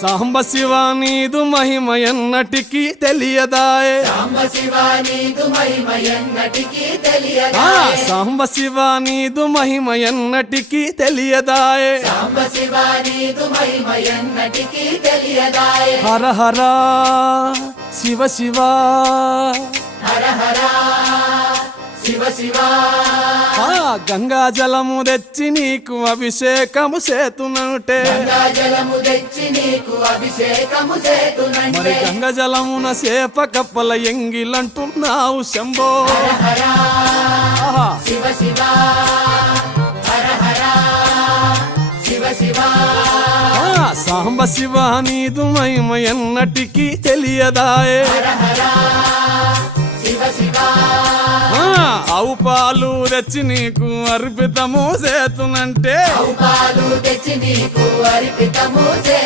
సాంబ శివ నీదు మహిమ ఎన్నటికీ తెలియదాయే సాంబ శివ నీదు మహిమ ఎన్నటికీ తెలియదాయే సాంబ శివ నీదు మహిమ ఎన్నటికీ తెలియదాయే సాంబ శివ నీదు మహిమ ఎన్నటికీ తెలియదాయే హర హర శివ శివ హర హర శివ శివ గంగా జలము తెచ్చి నీకు అభిషేకము చేతునంటే గంగా జలము తెచ్చి నీకు అభిషేకము మరి చేతునంటే గంగ జలమున సేప కప్పల ఎంగిలంటున్నావు శంభో హర ఆహా. శివ శివ హర హర శివ శివ సాంబ శివ నీదు మహిమ ఎన్నటికీ తెలియదాయే హర హర శివ శివ ఆవు పాలు తెచ్చి నీకు అర్పితము చేతునంటే పాలు తెచ్చి నీకు అర్పితము చే